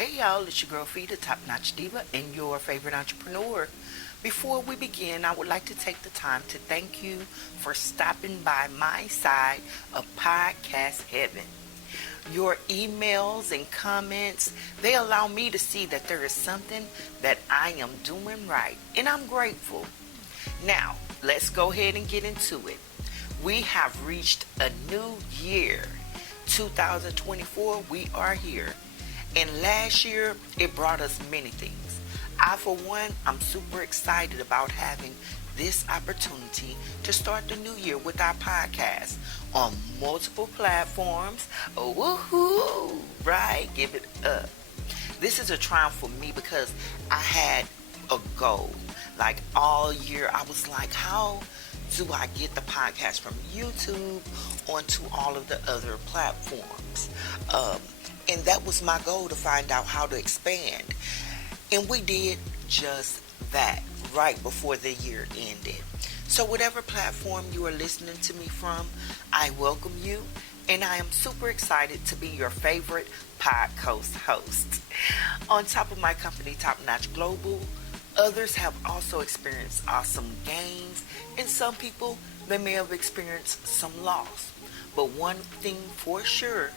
Hey y'all, it's your girl Phi, the top Notch Diva, and your favorite entrepreneur. Before we begin, I would like to take the time to thank you for stopping by my side of podcast heaven. Your emails and comments, they allow me to see that there is something that I am doing right, and I'm grateful. Now, let's go ahead and get into it. We have reached a new year. 2024, we are here. And last year, it brought us many things. I, for one, I'm super excited about having this opportunity to start the new year with our podcast on multiple platforms. Oh, woohoo! Right? Give it up. This is a triumph for me because I had a goal. Like all year, I was like, how do I get the podcast from YouTube onto all of the other platforms? And that was my goal, to find out how to expand. And we did just that right before the year ended. So whatever platform you are listening to me from, I welcome you. And I am super excited to be your favorite podcast host. On top of my company, Top Notch Global, others have also experienced awesome gains. And some people, they may have experienced some loss. But one thing for sure,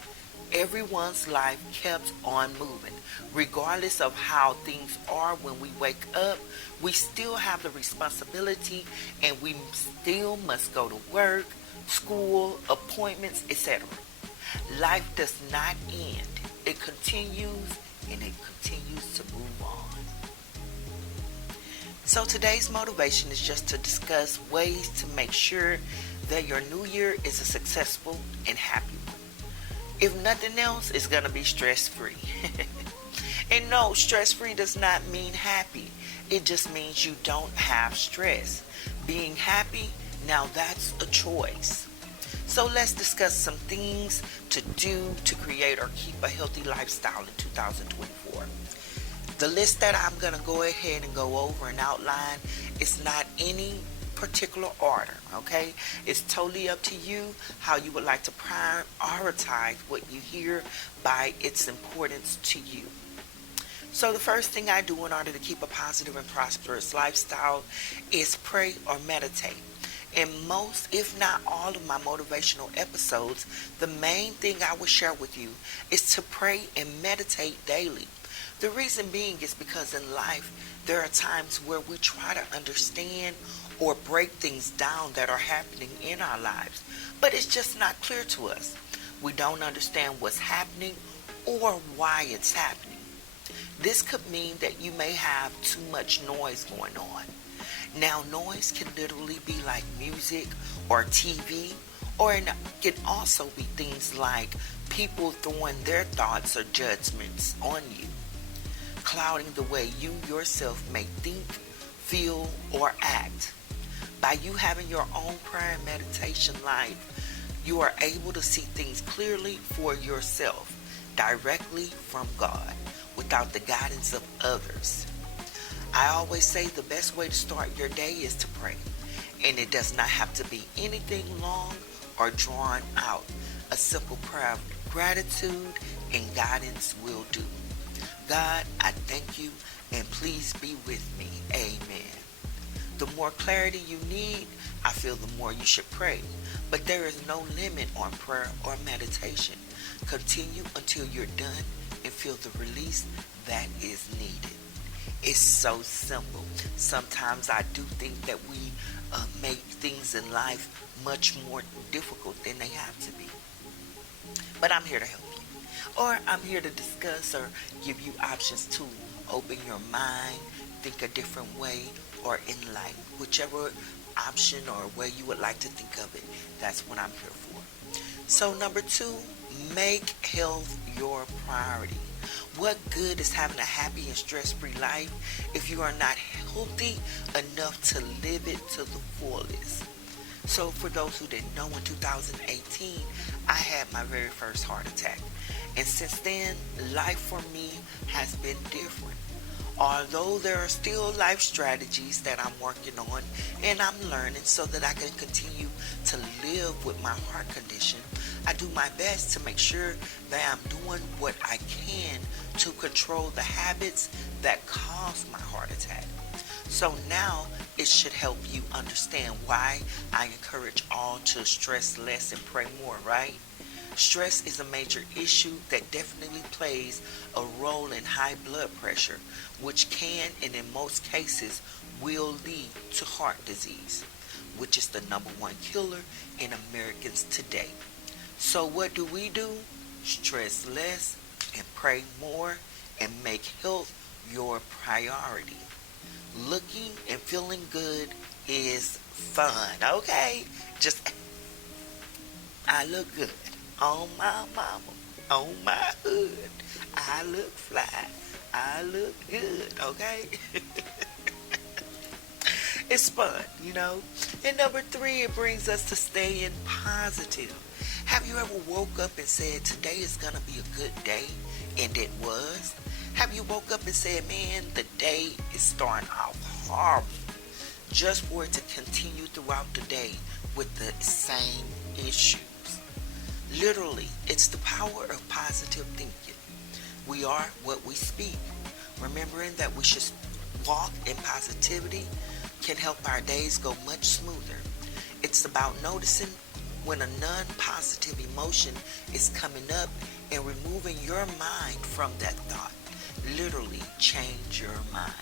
everyone's life kept on moving. Regardless of how things are when we wake up, we still have the responsibility and we still must go to work, school, appointments, etc. Life does not end. It continues and it continues to move on. So today's motivation is just to discuss ways to make sure that your new year is a successful and happy one. If nothing else, it's going to be stress-free. And no, stress-free does not mean happy. It just means you don't have stress. Being happy, now that's a choice. So let's discuss some things to do to create or keep a healthy lifestyle in 2024. The list that I'm going to go ahead and go over and outline is not any particular order, okay? It's totally up to you how you would like to prioritize what you hear by its importance to you. So the first thing I do in order to keep a positive and prosperous lifestyle is pray or meditate. In most, if not all of my motivational episodes, the main thing I will share with you is to pray and meditate daily. The reason being is because in life, there are times where we try to understand or break things down that are happening in our lives, but it's just not clear to us. We don't understand what's happening or why it's happening. This could mean that you may have too much noise going on. Now, noise can literally be like music or TV, or it can also be things like people throwing their thoughts or judgments on you, clouding the way you yourself may think, feel, or act. By you having your own prayer and meditation life, you are able to see things clearly for yourself, directly from God, without the guidance of others. I always say the best way to start your day is to pray, and it does not have to be anything long or drawn out. A simple prayer of gratitude and guidance will do. God, I thank you, and please be with me. Amen. The more clarity you need, I feel the more you should pray. But there is no limit on prayer or meditation. Continue until you're done and feel the release that is needed. It's so simple. Sometimes I do think that we make things in life much more difficult than they have to be. But I'm here to help you. Or I'm here to discuss or give you options to open your mind, think a different way, or enlighten. Whichever option or way you would like to think of it, that's what I'm here for. So number 2, make health your priority. What good is having a happy and stress-free life if you are not healthy enough to live it to the fullest? So for those who didn't know, in 2018, I had my very first heart attack. And since then, life for me has been different. Although there are still life strategies that I'm working on and I'm learning so that I can continue to live with my heart condition, I do my best to make sure that I'm doing what I can to control the habits that cause my heart attack. So now it should help you understand why I encourage all to stress less and pray more, right? Stress is a major issue that definitely plays a role in high blood pressure, which can and in most cases will lead to heart disease, which is the number one killer in Americans today. So what do we do? Stress less and pray more and make health your priority. Looking and feeling good is fun, okay? Just, I look good on my mama, on my hood. I look fly. I look good, okay? It's fun. And number three, it brings us to staying positive. Have you ever woke up and said, today is going to be a good day? And it was? Have you woke up and said, man, the day is starting off horrible, just for it to continue throughout the day with the same issues? Literally, it's the power of positive thinking. We are what we speak. Remembering that we should walk in positivity can help our days go much smoother. It's about noticing when a non-positive emotion is coming up and removing your mind from that thought. Literally change your mind.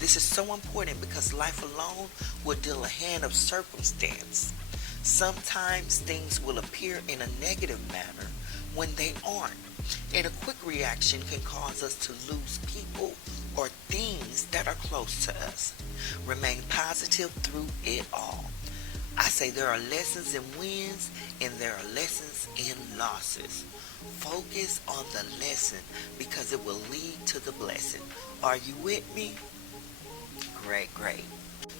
This is so important because life alone will deal a hand of circumstance. Sometimes things will appear in a negative manner when they aren't. And a quick reaction can cause us to lose people or things that are close to us. Remain positive through it all. I say there are lessons in wins and there are lessons in losses. Focus on the lesson because it will lead to the blessing. Are you with me? Great, great.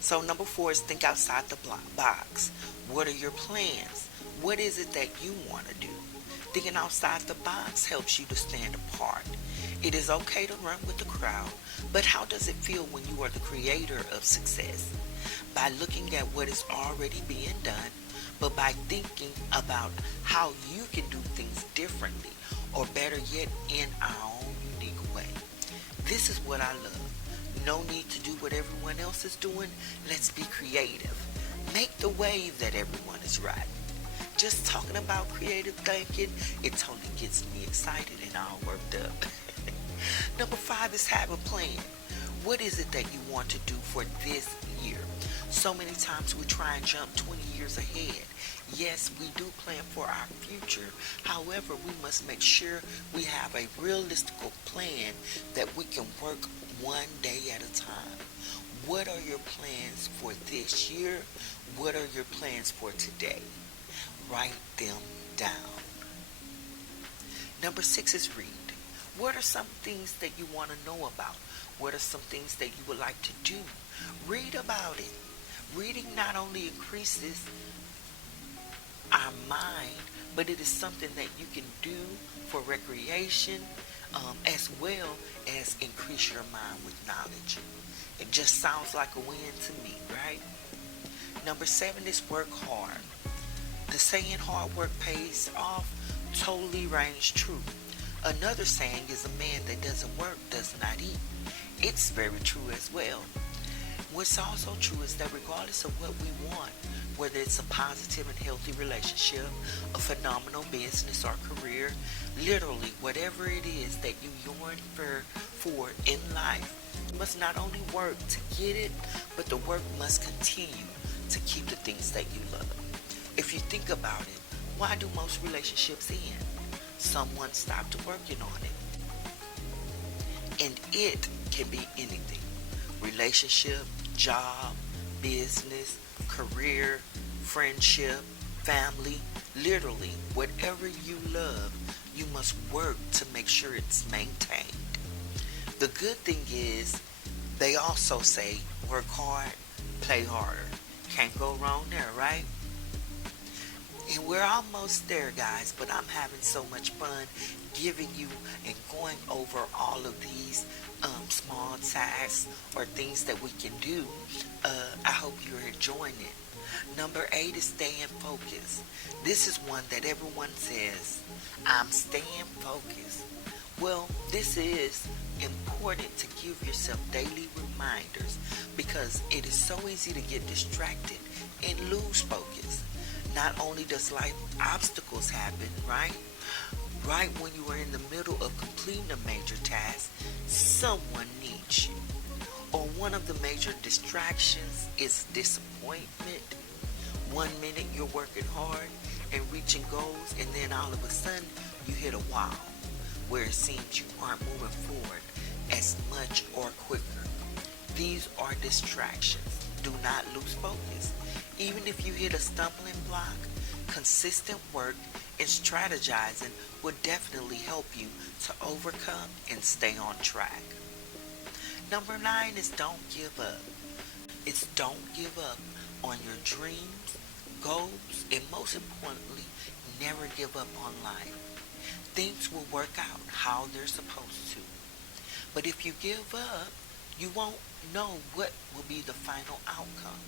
So number four is think outside the box. What are your plans? What is it that you want to do? Thinking outside the box helps you to stand apart. It is okay to run with the crowd, but how does it feel when you are the creator of success? By looking at what is already being done, but by thinking about how you can do things differently, or better yet, in our own unique way. This is what I love. No need to do what everyone else is doing. Let's be creative. Make the wave that everyone is riding. Just talking about creative thinking, it totally gets me excited and all worked up. Number five is have a plan. What is it that you want to do for this year? So many times we try and jump 20 years ahead. Yes, we do plan for our future. However, we must make sure we have a realistic plan that we can work one day at a time. What are your plans for this year? What are your plans for today? Write them down. Number six is read. What are some things that you want to know about? What are some things that you would like to do? Read about it. Reading not only increases our mind, but it is something that you can do for recreation, as well as increase your mind with knowledge. It just sounds like a win to me, right? Number seven is work hard. The saying hard work pays off totally rings true. Another saying is a man that doesn't work does not eat. It's very true as well. What's also true is that regardless of what we want, whether it's a positive and healthy relationship, a phenomenal business or career, literally whatever it is that you yearn for in life, you must not only work to get it, but the work must continue to keep the things that you love. If you think about it, why do most relationships end? Someone stopped working on it. And it can be anything. Relationship, job, business, career, friendship, family, literally whatever you love, you must work to make sure it's maintained. The good thing is, they also say work hard, play harder. Can't go wrong there, right? And we're almost there, guys, but I'm having so much fun giving you and going over all of these small tasks or things that we can do. I hope you're enjoying it. Number 8 is staying focused. This is one that everyone says, I'm staying focused. Well, this is important to give yourself daily reminders because it is so easy to get distracted and lose focus. Not only does life obstacles happen, right? Right when you are in the middle of completing a major task, someone needs you. Or one of the major distractions is disappointment. One minute you're working hard and reaching goals, and then all of a sudden you hit a wall where it seems you aren't moving forward as much or quicker. These are distractions. Do not lose focus. Even if you hit a stumbling block, consistent work and strategizing will definitely help you to overcome and stay on track. Number 9 is don't give up. It's don't give up on your dreams, goals, and most importantly, never give up on life. Things will work out how they're supposed to. But if you give up, you won't know what will be the final outcome.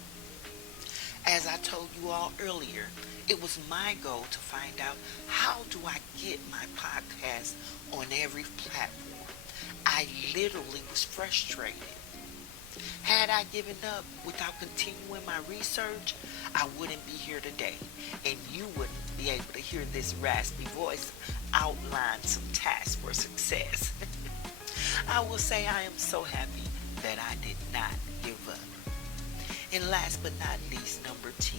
As I told you all earlier, it was my goal to find out how do I get my podcast on every platform. I literally was frustrated. Had I given up without continuing my research, I wouldn't be here today, and you wouldn't be able to hear this raspy voice outline some tasks for success. I will say I am so happy that I did not give up. And last but not least, number 10,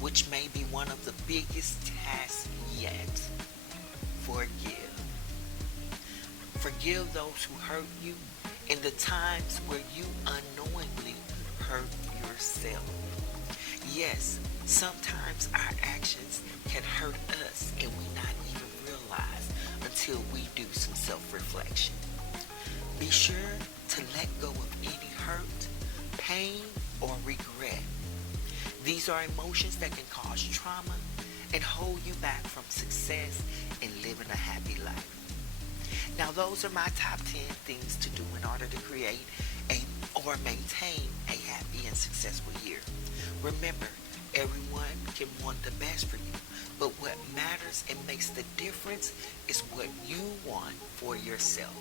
which may be one of the biggest tasks yet, forgive. Forgive those who hurt you in the times where you unknowingly hurt yourself. Yes, sometimes our actions can hurt us and we not even realize until we do some self-reflection. Be sure to let go of any hurt, pain, or regret. These are emotions that can cause trauma and hold you back from success and living a happy life. Now, those are my top 10 things to do in order to create or maintain a happy and successful year. Remember, everyone can want the best for you, but what matters and makes the difference is what you want for yourself.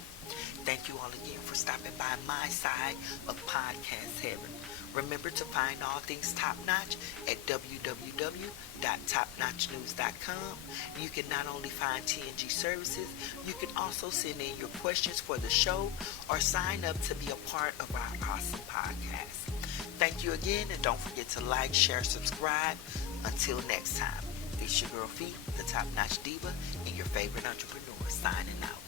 Thank you all again for stopping by my side of Podcast Heaven. Remember to find all things Top Notch at www.topnotchnews.com. You can not only find TNG services, you can also send in your questions for the show or sign up to be a part of our awesome podcast. Thank you again, and don't forget to like, share, subscribe. Until next time, it's your girl Phi, the Top Notch Diva, and your favorite entrepreneur, signing out.